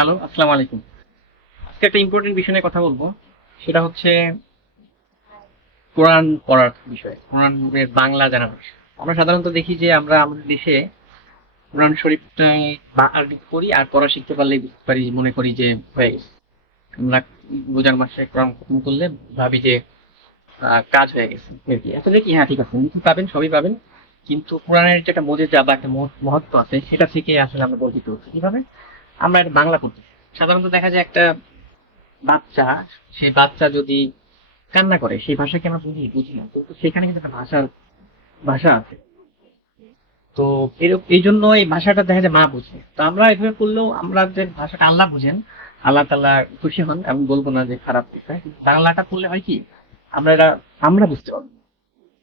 Hello আসসালামু আলাইকুম। আজকে একটা ইম্পর্টেন্ট বিষয় নিয়ে কথা বলব। সেটা হচ্ছে কোরআন পড়ার বিষয় কোরআনের বাংলা বিষয়। আমরা সাধারণত দেখি যে আমরা আমাদের দেশে কোরআন শরীফটাই বা- আরবি পড়ি আর পড়া শিখতে পারলে পারি, মনে করি যে হয়ে গেছে। আমরা রোজার মাসে কোরআন খতম করলে ভাবি যে কাজ হয়ে গেছে। আসলে কি? হ্যাঁ ঠিক আছে। পাবেন, সবই পাবেন। কিন্তু কোরআনের যে একটা মজেজা বা একটা মহ- মহত্ব আছে, সেটা থেকে আসলে আমরা বর্ধিত হচ্ছি। কীভাবে? আমরা এটা বাংলা পড়তে সাধারণত দেখা যায় একটা বাচ্চা সেই বাচ্চা যদি কান্না করে, সেই ভাষাকে আমরা বুঝি বুঝি না। কিন্তু সেখানে কিন্তু একটা ভাষার, ভাষা আছে। তো এই জন্য এই ভাষাটা দেখা যায় মা বুঝে। তো আমরা এভাবে করলেও আমরা যে ভাষাটা আল্লাহ বুঝেন। আল্লাহ তাল্লাহ খুশি হন, আমি বলব না যে খারাপ বিষয় বাংলাটা করলে হয় কি? আমরা এটা আমরা বুঝতে পারব।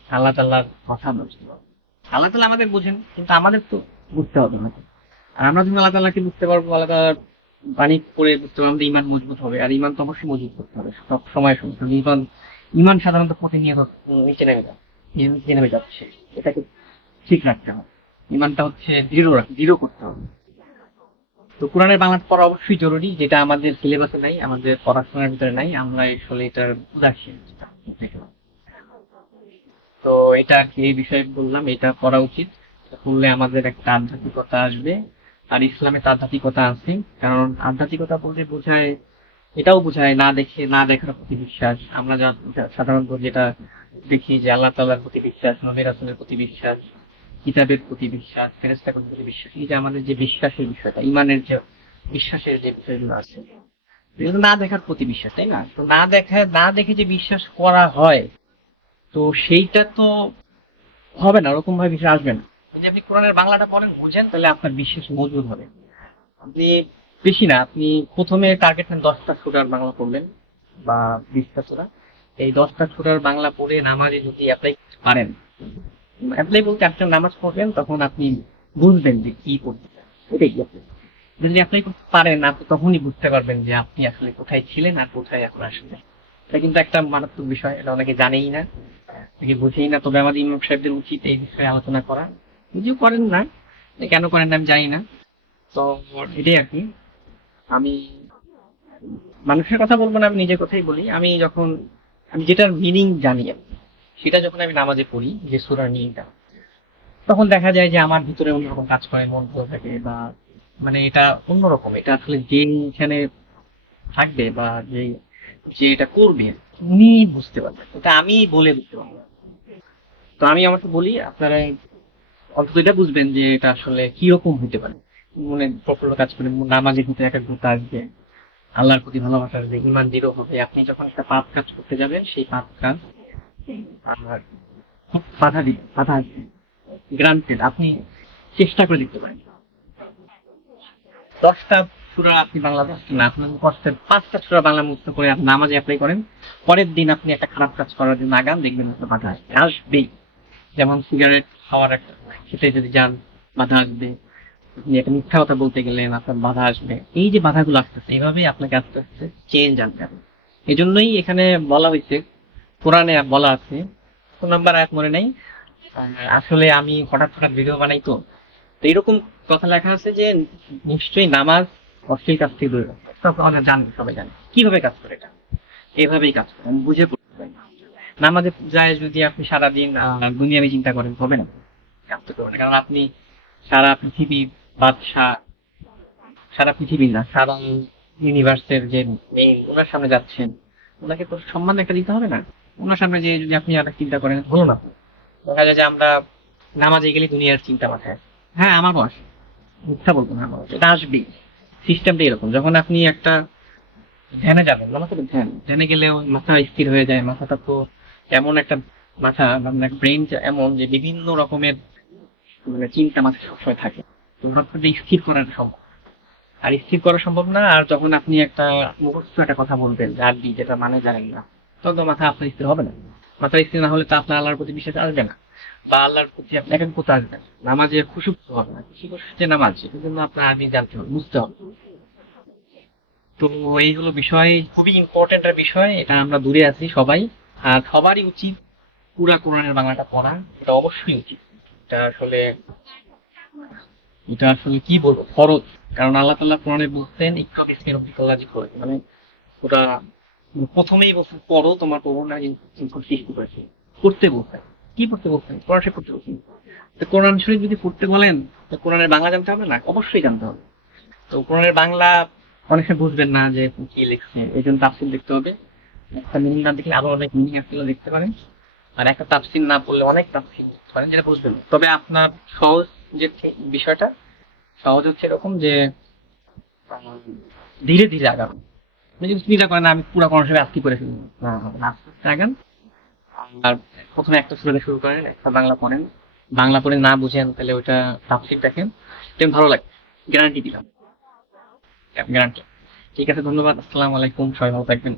আল্লাহ তাল্লাহর কথা আমরা বুঝতে পারব। আল্লাহ তাল্লাহ আমাদের বুঝেন, কিন্তু আমাদের তো বুঝতে হবে না আর আমরা যখন আল্লাহ তাল্লাহকে বুঝতে পারব, আল্লাহ তাআলার বাণী পড়ে বুঝতে পারব ইমান মজবুত হবে। আর ইমান তো অবশ্যই মজবুত করতে হবে। সব সময় কারণ ইমান ইমান সাধারণত প্রতিনিয়ত নিচে নেমে যাচ্ছে। নিচে নেমে যাচ্ছে। এটাকে ঠিক রাখতে হবে। ইমানটা হচ্ছে দৃঢ় দৃঢ় করতে হবে। তো কোরআনের বাংলা পড়া অবশ্যই জরুরি, যেটা আমাদের সিলেবাসে নাই, আমাদের পড়াশোনার ভিতরে নাই। আমরা আসলে এটার উদাসীন। তো এটা কি এই বিষয়ে বললাম। এটা করা উচিত। করলে আমাদের একটা আধ্যাত্মিকতা আসবে। আর ইসলামে আধ্যাত্মিকতা আছে। কারণ আধ্যাত্মিকতা বলতে বোঝায়, এটাও বোঝায় না দেখে, না দেখার প্রতি বিশ্বাস। আমরা সাধারণত যেটা দেখি যে আল্লাহ তাল্লাহর প্রতি বিশ্বাস নবী রাসুলের প্রতি বিশ্বাস, কিতাবের প্রতি বিশ্বাস ফেরেস্তার প্রতি বিশ্বাস। এই যে আমাদের যে বিশ্বাসের বিষয়টা, ইমানের যে বিশ্বাসের যে বিষয়গুলো আছে। না দেখার প্রতি বিশ্বাস, তাই না? তো না দেখা, না দেখে যে বিশ্বাস করা হয়, তো সেইটা তো হবে না ওরকম ভাবে বিশ্বাস আসবে না। যদি আপনি কোরআনের বাংলাটা পড়েন, বুঝেন, তাহলে আপনার বিশ্বাস মজবুত হবে। আপনি বেশি না, আপনি প্রথমে টার্গেট নেন দশটা সুরার বাংলা পড়লেন, বা বিশটা সুরা এই দশটা সুরার বাংলা পড়ে নামাজে যদি অ্যাপ্লাই পারেন অ্যাপ্লাই বলতে আপনি নামাজ পড়বেন, তখন আপনি বুঝবেন যে কি চান। এটাই যদি অ্যাপ্লাই করতে পারেন, আপনি তখনই বুঝতে পারবেন যে আপনি আসলে কোথায় ছিলেন আর কোথায় এখন আসলে। এটা কিন্তু একটা মারাত্মক বিষয়, এটা অনেকে জানেই না, অনেকে বুঝেই না। তবে আমাদের ইমাম সাহেবদের উচিত এই বিষয়ে আলোচনা করা। যদিও করেন না। কেন করেন না আমি জানি না। তো এটাই আর কি। আমি মানুষের কথা বলব না আমি নিজের কথাই বলি। আমি যখন আমি যেটার মিনিং জানি কি, সেটা যখন আমি নামাজে পড়ি যে সুরার মিনিংটা তখন দেখা যায় যে আমার ভিতরে অন্যরকম কাজ করে মন ভালো থাকে বা মানে এটা অন্যরকম। এটা আসলে যে এখানে থাকবে বা যে যে এটা করবে উনি বুঝতে পারবেন এটা আমি বলে বুঝতে পারব। তো আমি আমাকে বলি আপনারা অন্তত এটা বুঝবেন যে এটা আসলে কীরকম হতে পারে। মনে প্রফুল্ল কাজ করে নামাজের ভিতরে একটা গুতা আসবে, আল্লাহর প্রতি ভালোবাসা আসবে ইমান দৃঢ় হবে। আপনি যখন একটা পাপ কাজ করতে যাবেন, সেই পাপ কাজ খুব বাধা দিবে, বাধা আসবে। গ্রান্টেড, আপনি চেষ্টা করে দেখতে পারেন। দশটা সুরা আপনি বাংলা দশটা না আপনার কষ্টের পাঁচটা সুরা বাংলা মুক্ত করে আপনি নামাজে অ্যাপ্লাই করেন। পরের দিন আপনি একটা খারাপ কাজ করার জন্য আগান, দেখবেন একটা বাধা আসবে। আসবেই। যেমন সিগারেট খাওয়ার একটা খেতে যদি যান, বাধা আসবে। একটা মিথ্যা কথা বলতে গেলেন, আপনার বাধা আসবে। এই যে বাধাগুলো আসতেছে, এইভাবেই আপনাকে আস্তে আস্তে চেঞ্জ আনতে হবে। এই জন্যই এখানে বলা হয়েছে, কোরআনে বলা আছে কোন নাম্বার এক মনে নেই আসলে আমি হঠাৎ হঠাৎ ভিডিও বানাই তো। এরকম কথা লেখা আছে যে নিশ্চয়ই নামাজ অশ্লীল কাজ থেকে দূরে। সব আমরা জানি, সবাই জানি। কীভাবে কাজ করে এটা? এভাবেই কাজ করে। বুঝে পড়তে পারি নামাজে যায় যদি আপনি সারাদিন আহ, দুনিয়াবি চিন্তা করেন হবে না। কাজ করবে না। কারণ আপনি সারা পৃথিবী বাদশাহ সারা পৃথিবী না সারা ইউনিভার্সের যে মেইন ওনার সামনে যাচ্ছেন। ওনাকে তো সম্মান একটা দিতে হবে না। ওনার সামনে যে যদি আপনি আর চিন্তা করেন হলো না। দেখা যায় যে আমরা নামাজে গেলে দুনিয়ার চিন্তা মাথায় হ্যাঁ আমার বয়স। মিথ্যা বলব না আমার এটা আসবেই। সিস্টেমটা এরকম। যখন আপনি একটা ধ্যানে যাবেন নামাজ ধ্যান। ধ্যানে গেলেও মাথা স্থির হয়ে যায় মাথাটা তো এমন একটা মাথা মানে ব্রেন এমন যে বিভিন্ন রকমের মানে চিন্তা মাথায় সবসময় থাকে। হঠাৎ স্থির করা সম্ভব। আর স্থির করা সম্ভব না, আর যখন আপনি একটা মুখস্থ একটা কথা বলবেন আরবি যেটা মানে জানেন না, তখন তো মাথা আপনার স্থির হবে না। মাথা স্থির না হলে তো আপনার আল্লাহর প্রতি বিশ্বাস আসবে না, বা আল্লাহর প্রতি আপনি একাগ্রতা আসবে না। নামাজের খুশু হবে না, খুশি যে নামাজ সেটার জন্য আপনার আরবি জানতে হবে, বুঝতে হবে। তো এইগুলো বিষয়, খুবই ইম্পর্টেন্ট একটা বিষয়, এটা আমরা দূরে আছি সবাই। সবারই উচিত পুরা কোরআনের বাংলাটা পড়া, এটা অবশ্যই উচিত। এটা আসলে এটা আসলে কি বলব, ফরজ। কারণ আল্লাহ তাল্লাহ কোরআনে বলছেন বিসমিল্লাহি করে। মানে ওটা প্রথমেই বলছেন, পড়ো, তোমার প্রভু না সৃষ্টি করেছে। পড়তে বলছেন। কি পড়তে বলছেন? কোরআন শরীফ পড়তে বলছেন। তো কোরআন শরীফ যদি পড়তে বলেন, তো কোরআনের বাংলা জানতে হবে না? অবশ্যই জানতে হবে। তো কোরআনের বাংলা অনেক বুঝবেন না যে কি লিখছে, এই জন্য তাফসিল দেখতে হবে। মিনিং না দেখলে আরও অনেক মিনিং দেখতে পারেন। আর একটা তাফসিল না পড়লে অনেক তাফসিল পারেন যেটা বুঝবেন। তবে আপনার সহজ যে বিষয়টা, সহজ হচ্ছে এরকম যে ধীরে ধীরে আপনি যদি চিন্তা করেন আমি পুরো কোনো সময় আজকে করে ফেলব। আগান। আর প্রথমে একটা সুরে শুরু করেন, একটা বাংলা পড়েন। বাংলা পড়ে না বুঝেন, তাহলে ওটা তাফসিল দেখেন। তেমন ভালো লাগে। গ্যারান্টি দিলাম। গ্যারান্টি। ঠিক আছে, ধন্যবাদ। আসসালামু আলাইকুম। সবাই ভালো থাকবেন।